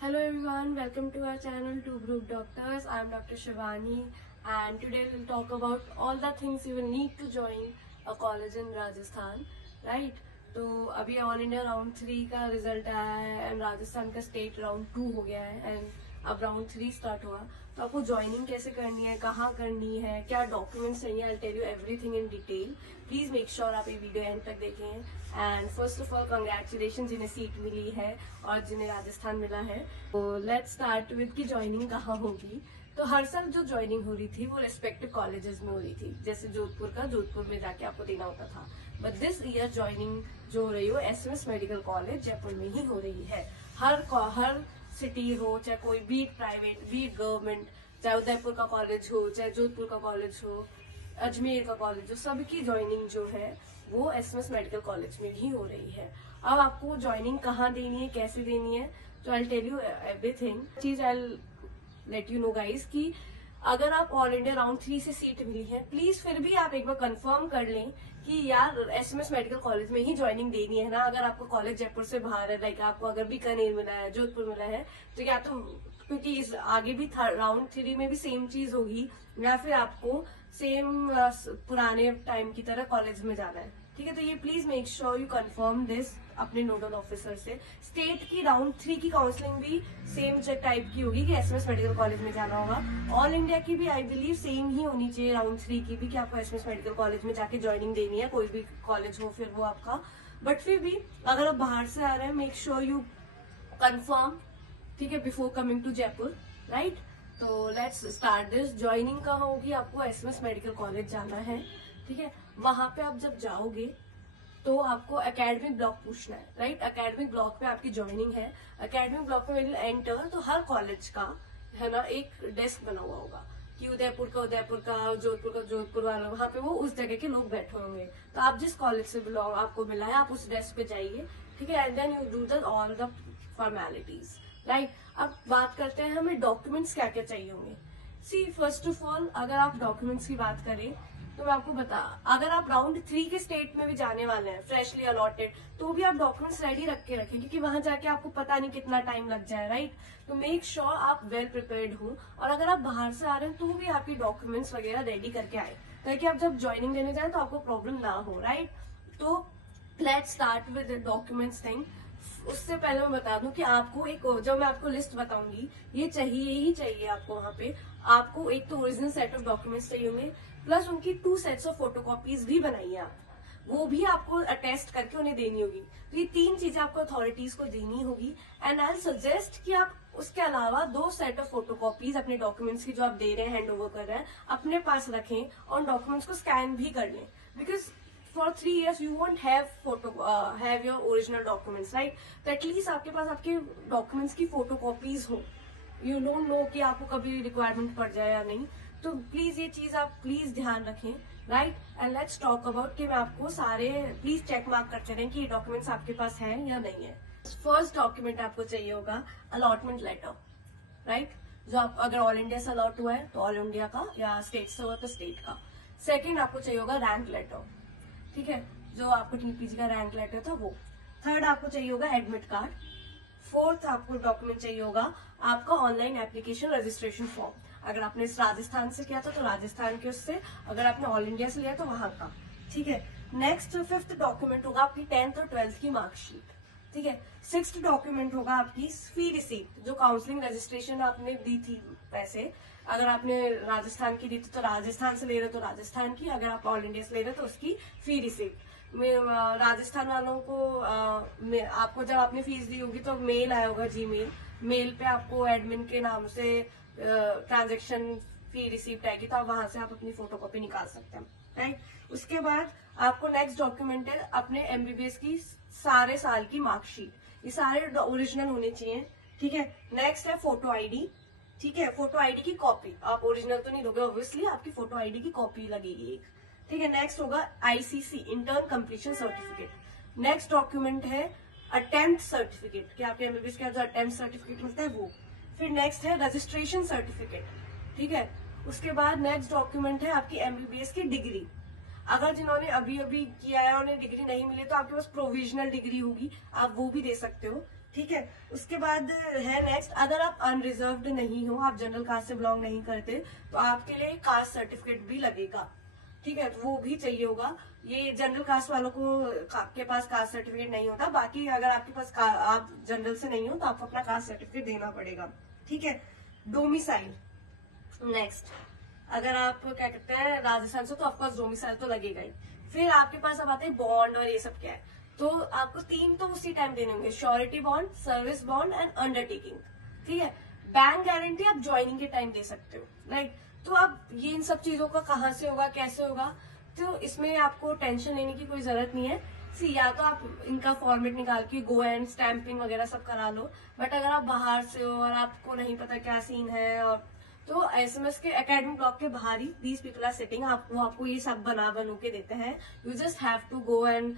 Hello everyone, welcome to our channel Two Group Doctors. I am Dr. Shivani and today we'll talk about all the things you will need to join a college in Rajasthan, right? तो अभी all India round 3 का result आया है and Rajasthan का state round 2 हो गया है and अब राउंड 3 स्टार्ट हुआ। तो आपको ज्वाइनिंग कैसे करनी है, कहाँ करनी है, क्या डॉक्यूमेंट्स चाहिए, I tell you everything in detail. Please make sure आप ये वीडियो एंड तक देखें। And first of all congratulation जिन्हें सीट मिली है और जिन्हें राजस्थान मिला है। तो लेट्स स्टार्ट विद की ज्वाइनिंग कहाँ होगी। तो हर साल जो ज्वाइनिंग हो रही थी वो रेस्पेक्टिव कॉलेजेस में हो रही थी, जैसे जोधपुर में जाके आपको देना होता था। बट दिस ईयर ज्वाइनिंग जो हो रही हो एसएमएस मेडिकल कॉलेज जयपुर में ही हो रही है। हर सिटी हो, चाहे कोई बीट प्राइवेट बीट गवर्नमेंट, चाहे उदयपुर का कॉलेज हो, चाहे जोधपुर का कॉलेज हो, अजमेर का कॉलेज हो, सबकी ज्वाइनिंग जो है वो एसएमएस मेडिकल कॉलेज में ही हो रही है। अब आपको ज्वाइनिंग कहाँ देनी है, कैसे देनी है, तो आई टेल यू एवरीथिंग चीज। I let you know guys कि अगर आप ऑल इंडिया राउंड 3 से सीट मिली है, प्लीज फिर भी आप एक बार कंफर्म कर लें कि यार एसएमएस मेडिकल कॉलेज में ही ज्वाइनिंग देनी है ना। अगर आपको कॉलेज जयपुर से बाहर है, लाइक आपको अगर बीकानेर मिला है, जोधपुर मिला है, तो या तो क्योंकि इस आगे भी राउंड 3 में भी सेम चीज होगी, या फिर आपको सेम पुराने टाइम की तरह कॉलेज में जाना है, ठीक है। तो ये please make sure you confirm this अपने नोडल ऑफिसर से। स्टेट की राउंड 3 की काउंसलिंग भी सेम टाइप की होगी कि एसएमएस मेडिकल कॉलेज में जाना होगा। ऑल इंडिया की भी आई बिलीव सेम ही होनी चाहिए राउंड 3 की भी, कि आपको एसएमएस मेडिकल कॉलेज में जाके ज्वाइनिंग देनी है, कोई भी कॉलेज हो फिर वो आपका। बट फिर भी अगर आप बाहर से आ रहे हैं, मेक श्योर यू कंफर्म, ठीक है, before coming to Jaipur, right. तो लेट्स स्टार्ट दिस। ज्वाइनिंग कहाँ होगी, आपको एसएमएस मेडिकल कॉलेज जाना है, ठीक है। वहां पे आप जब जाओगे तो आपको एकेडमिक ब्लॉक पूछना है, राइट। एकेडमिक ब्लॉक में आपकी ज्वाइनिंग है। एकेडमिक ब्लॉक में एंटर तो हर कॉलेज का है ना एक डेस्क बना हुआ होगा कि उदयपुर का, जोधपुर वाला, वहां पे वो उस जगह के लोग बैठे होंगे। तो आप जिस कॉलेज से बिलोंग आपको मिला है, आप उस डेस्क पे जाइए, ठीक है, and then you do the all the formalities, right. अब बात करते हैं हमें डॉक्यूमेंट्स क्या क्या चाहिए होंगे। सी फर्स्ट ऑफ ऑल अगर आप डॉक्यूमेंट्स की बात करें तो मैं आपको अगर आप राउंड 3 के स्टेट में भी जाने वाले हैं फ्रेशली अलॉटेड, तो भी आप डॉक्यूमेंट्स रेडी रख के रखें, क्योंकि वहां जाके आपको पता नहीं कितना टाइम लग जाए, राइट। तो मेक श्योर आप वेल प्रिपेयर्ड हो, और अगर आप बाहर से आ रहे हैं तो भी आपकी डॉक्यूमेंट्स वगैरह रेडी करके आए, ताकि आप जब ज्वाइनिंग देने जाए तो आपको प्रॉब्लम ना हो, राइट। तो let's start with documents thing. उससे पहले मैं बता दूं कि आपको एक, जब मैं आपको लिस्ट बताऊंगी, ये चाहिए ही चाहिए आपको। वहां पे आपको एक तो ओरिजिनल सेट ऑफ डॉक्यूमेंट्स चाहिए होंगे, प्लस उनकी 2 सेट्स ऑफ फोटोकॉपीज भी बनाइए आप, वो भी आपको अटेस्ट करके उन्हें देनी होगी। तो ये 3 चीजें आपको अथॉरिटीज को देनी होगी। एंड आई सजेस्ट कि आप उसके अलावा 2 सेट ऑफ फोटोकॉपीज अपने डॉक्यूमेंट्स की जो आप दे रहे हैं, हैंड ओवर कर रहे हैं, अपने पास रखें और डॉक्यूमेंट्स को स्कैन भी कर लें, because for 3 years you won't have your original documents, right? तो एटलीस्ट आपके पास आपके डॉक्यूमेंट्स की फोटोकॉपीज हो। यू डोंट नो कि आपको कभी रिक्वायरमेंट पड़ जाए या नहीं, तो प्लीज ये चीज आप प्लीज ध्यान रखें, right. And let's talk about कि मैं आपको सारे प्लीज चेक मार्क करते रहें कि ये डॉक्यूमेंट्स आपके पास हैं या नहीं है। फर्स्ट डॉक्यूमेंट आपको चाहिए होगा अलॉटमेंट लेटर, राइट, जो आप अगर ऑल इंडिया से अलॉट हुआ है तो ऑल इंडिया का, या स्टेट से हुआ तो स्टेट का। सेकेंड आपको चाहिए होगा रैंक लेटर, ठीक है, जो आपको टीपीजी का रैंक लेटर था वो। थर्ड आपको चाहिए होगा एडमिट कार्ड। फोर्थ आपको डॉक्यूमेंट चाहिए होगा आपका ऑनलाइन एप्लीकेशन रजिस्ट्रेशन फॉर्म। अगर आपने इस राजस्थान से किया था तो राजस्थान के उससे, अगर आपने ऑल इंडिया से लिया तो वहां का, ठीक है। नेक्स्ट 5th डॉक्यूमेंट होगा आपकी 10th और 12th की मार्कशीट, ठीक है। 6th डॉक्यूमेंट होगा आपकी फी रिसीप्ट, जो काउंसलिंग रजिस्ट्रेशन आपने दी थी पैसे, अगर आपने राजस्थान की दी थी तो राजस्थान से ले रहे तो राजस्थान की, अगर आप ऑल इंडिया से ले रहे तो उसकी फी रिसीप्ट। राजस्थान वालों को आपको जब आपने फीस दी होगी तो मेल आया होगा, जीमेल, मेल पे आपको एडमिन के नाम से ट्रांजेक्शन फी रिसीप्ट आएगी, तो आप वहां से आप अपनी फोटोकॉपी निकाल सकते हैं, राइट। उसके बाद आपको नेक्स्ट डॉक्यूमेंट है अपने एमबीबीएस की सारे साल की मार्कशीट, ये सारे ओरिजिनल होने चाहिए, ठीक है। नेक्स्ट है फोटो आईडी, ठीक है, फोटो आईडी की कॉपी, आप ओरिजिनल तो नहीं दोगे ऑब्वियसली, आपकी फोटो आईडी की कॉपी लगेगी एक, ठीक है। नेक्स्ट होगा ICC intern completion certificate. Next document है अटेम्प्ट सर्टिफिकेट, कि आपके एमबीबीएस का जो अटेम्प्ट सर्टिफिकेट मिलता है वो। फिर नेक्स्ट है रजिस्ट्रेशन सर्टिफिकेट, ठीक है। उसके बाद नेक्स्ट डॉक्यूमेंट है आपकी एमबीबीएस की डिग्री। अगर जिन्होंने अभी अभी किया है उन्हें डिग्री नहीं मिली तो आपके पास प्रोविजनल डिग्री होगी, आप वो भी दे सकते हो, ठीक है। उसके बाद है नेक्स्ट, अगर आप अनरिजर्व्ड नहीं हो, आप जनरल कास्ट से बिलोंग नहीं करते, तो आपके लिए कास्ट सर्टिफिकेट भी लगेगा, ठीक है, तो वो भी चाहिए होगा। ये जनरल कास्ट वालों को के पास कास्ट सर्टिफिकेट नहीं होता, बाकी अगर आपके पास आप जनरल से नहीं हो तो आपको अपना कास्ट सर्टिफिकेट देना पड़ेगा, ठीक है। डोमिसाइल नेक्स्ट, अगर आप क्या कहते हैं राजस्थान से, तो ऑफकोर्स डोमिसाइल तो लगेगा ही। फिर आपके पास अब आते हैं बॉन्ड और ये सब क्या है, तो आपको 3 तो उसी टाइम देने होंगे, surety bond, service bond and undertaking, ठीक है। बैंक गारंटी आप ज्वाइनिंग के टाइम दे सकते हो, राइट। तो अब ये इन सब चीजों का कहाँ से होगा, कैसे होगा, तो इसमें आपको टेंशन लेने की कोई जरूरत नहीं है। या तो आप इनका फॉर्मेट निकाल के गो एंड स्टैंपिंग वगैरह सब करा लो, बट अगर आप बाहर से हो और आपको नहीं पता क्या सीन है, और तो एसएमएस के एकेडमिक ब्लॉक के बाहर ही दीज पीपल आर सिटिंग, आपको ये सब बनू के देते हैं। You just have to go and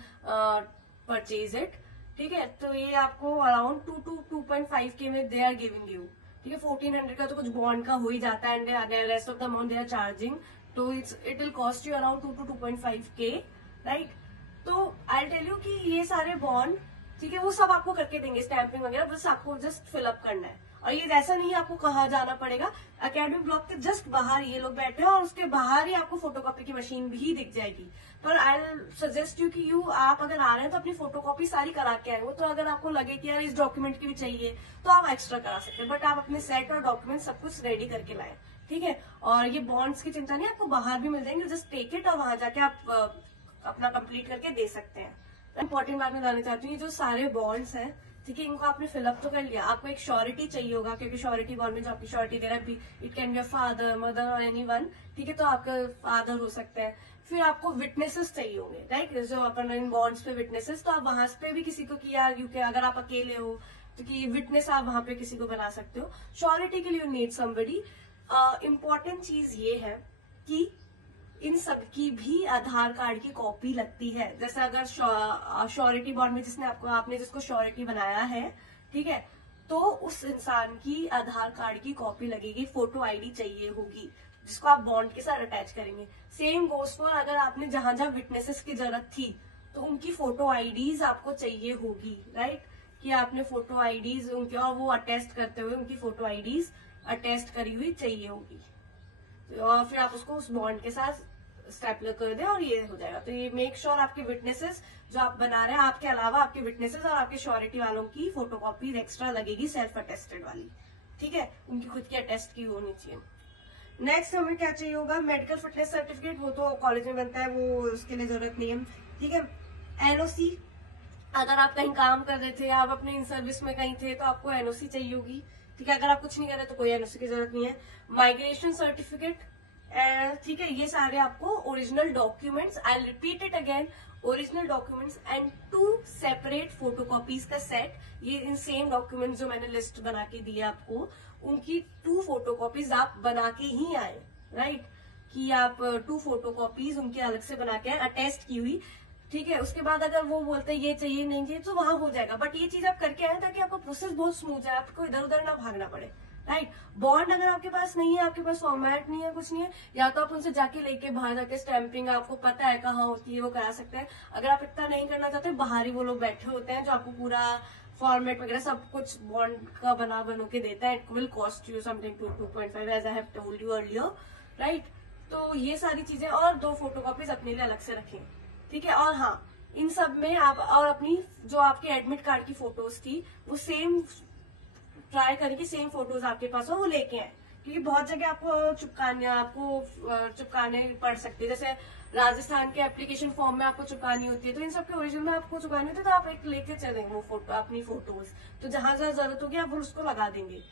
purchase it, ठीक है। तो ये आपको अराउंड 2 to 2.5 के में दे आर गिविंग यू, ठीक है। 1400 का तो कुछ बॉन्ड का हो ही जाता है, and rest of the amount they are charging, तो it will cost you around 2 to 2.5 के, राइट। तो आई टेल यू कि ये सारे बॉन्ड, ठीक है, वो सब आपको करके देंगे, स्टैंपिंग वगैरह, बस आपको जस्ट फिलअप करना है। और ये ऐसा नहीं आपको कहाँ जाना पड़ेगा, एकेडमिक ब्लॉक के जस्ट बाहर ये लोग बैठे हैं, और उसके बाहर ही आपको फोटोकॉपी की मशीन भी दिख जाएगी। पर आई सजेस्ट यू कि आप अगर आ रहे हैं तो अपनी फोटोकॉपी सारी करा के आए हो, तो अगर आपको लगे कि यार इस डॉक्यूमेंट की भी चाहिए तो आप एक्स्ट्रा करा सकते हैं, बट आप अपने सेट और डॉक्यूमेंट सब कुछ रेडी करके लाए, ठीक है। और ये बॉन्ड्स की चिंता नहीं, आपको बाहर भी मिल जाएंगे, जस्ट टेक इट और वहां जाके आप अपना कंप्लीट करके दे सकते हैं। इंपॉर्टेंट बात मैं बताना चाहती हूँ, ये जो सारे बॉन्ड्स हैं, ठीक है, इनको आपने फिलअप तो कर लिया, आपको एक श्योरिटी चाहिए होगा, क्योंकि श्योरिटी बॉन्ड में जो आपकी श्योरिटी दे रहा है, it can be a father, mother और एनीवन, ठीक है, तो आपका फादर हो सकते हैं। फिर आपको विटनेसेस चाहिए होंगे, राइट, जो अपन इन बॉन्ड्स पे विटनेसेस, तो आप वहां पे भी किसी को कि यार यूके अगर आप अकेले हो तो कि विटनेस आप वहां पे किसी को बना सकते हो। श्योरिटी के लिए यू नीड समबडी। इम्पोर्टेंट चीज ये है कि इन सब की भी आधार कार्ड की कॉपी लगती है। जैसे अगर श्योरिटी बॉन्ड में आपने जिसको श्योरिटी बनाया है, ठीक है, तो उस इंसान की आधार कार्ड की कॉपी लगेगी, फोटो आईडी चाहिए होगी, जिसको आप बॉन्ड के साथ अटैच करेंगे। सेम गोज फॉर अगर आपने जहां जहां विटनेसेस की जरूरत थी तो उनकी फोटो आईडीज आपको चाहिए होगी, राइट, कि आपने फोटो आईडीज उनके, और वो अटेस्ट करते हुए उनकी फोटो आईडीज अटेस्ट करी हुई चाहिए होगी, और फिर आप उसको उस बॉन्ड के साथ स्टेपलर कर दे और ये हो जाएगा। तो ये मेक श्योर आपके विटनेसेस जो आप बना रहे हैं, आपके अलावा आपके विटनेसेस और आपके श्योरिटी वालों की फोटोकॉपी एक्स्ट्रा लगेगी, सेल्फ अटेस्टेड वाली, ठीक है, उनकी खुद की अटेस्ट की होनी चाहिए। नेक्स्ट हमें क्या चाहिए होगा, मेडिकल फिटनेस सर्टिफिकेट, वो तो कॉलेज में बनता है, वो उसके लिए जरूरत नहीं है, ठीक है। एनओसी, अगर आप कहीं काम कर रहे थे, आप अपने इन सर्विस में कहीं थे, तो आपको एनओसी चाहिए होगी, ठीक है। अगर आप कुछ नहीं कर रहे तो कोई एनओसी की जरूरत नहीं है। माइग्रेशन सर्टिफिकेट, ठीक है, ये सारे आपको original documents, I repeat it again, original documents and 2 separate photocopies का सेट, ये इन सेम डॉक्यूमेंट्स जो मैंने लिस्ट बना के दी है आपको, उनकी 2 फोटोकॉपीज आप बना के ही आए, राइट, कि आप 2 फोटोकॉपीज उनके अलग से बना के आए, अटेस्ट की हुई, ठीक है। उसके बाद अगर वो बोलते हैं ये चाहिए नहीं चाहिए तो वहां हो जाएगा, बट ये चीज आप करके आए ताकि आपका प्रोसेस बहुत स्मूथ है, आपको इधर उधर ना भागना पड़े, राइट। बॉन्ड अगर आपके पास नहीं है, आपके पास फॉर्मेट नहीं है, कुछ नहीं है, या तो आप उनसे जाके लेके बाहर जाके स्टैंपिंग आपको पता है कहाँ होती है वो करा सकते हैं। अगर आप इतना नहीं करना चाहते, बाहर ही वो लोग बैठे होते हैं जो आपको पूरा फॉर्मेट वगैरह सब कुछ बॉन्ड का बनो के देता है। It will cost you something 2.5 as I have told you earlier, right. तो ये सारी चीजें, और 2 फोटोकॉपीज अपने लिए अलग से रखें, ठीक है। और हाँ, इन सब में आप और अपनी जो आपके एडमिट कार्ड की फोटोज थी वो सेम ट्राई करें कि सेम फोटोज आपके पास हो, वो लेके आए, क्योंकि बहुत जगह आपको चुपकाने पड़ सकते हैं। जैसे राजस्थान के एप्लीकेशन फॉर्म में आपको चुकानी होती है, तो इन सब के ओरिजिनल में आपको चुकानी होती है, तो आप एक लेके चलेंगे वो फोटो, अपनी फोटोज, तो जहां जहां जरूरत होगी आप उसको लगा देंगे,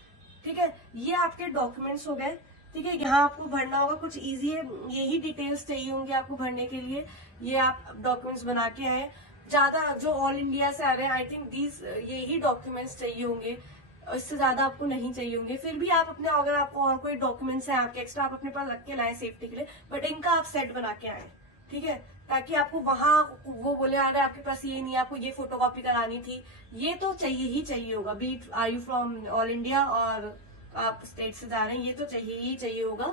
ठीक है। ये आपके डॉक्यूमेंट्स हो गए, ठीक है। यहाँ आपको भरना होगा, कुछ इजी है, यही डिटेल्स चाहिए होंगे आपको भरने के लिए, ये आप डॉक्यूमेंट्स बना के आए। ज्यादा जो ऑल इंडिया से आ रहे हैं, आई थिंक यही डॉक्यूमेंट्स चाहिए होंगे, इससे ज्यादा आपको नहीं चाहिए होंगे। फिर भी आप अपने, अगर आपको और कोई डॉक्यूमेंट्स है आपके एक्स्ट्रा, आप अपने पास रख के लाए सेफ्टी के लिए, बट इनका आप सेट बना के आए, ठीक है, ताकि आपको वहां वो बोले अगर आपके पास ये नहीं, आपको ये फोटोकॉपी करानी थी, ये तो चाहिए ही चाहिए होगा, beat are you from all India और आप स्टेट से जा रहे हैं, ये तो चाहिए ही चाहिए होगा।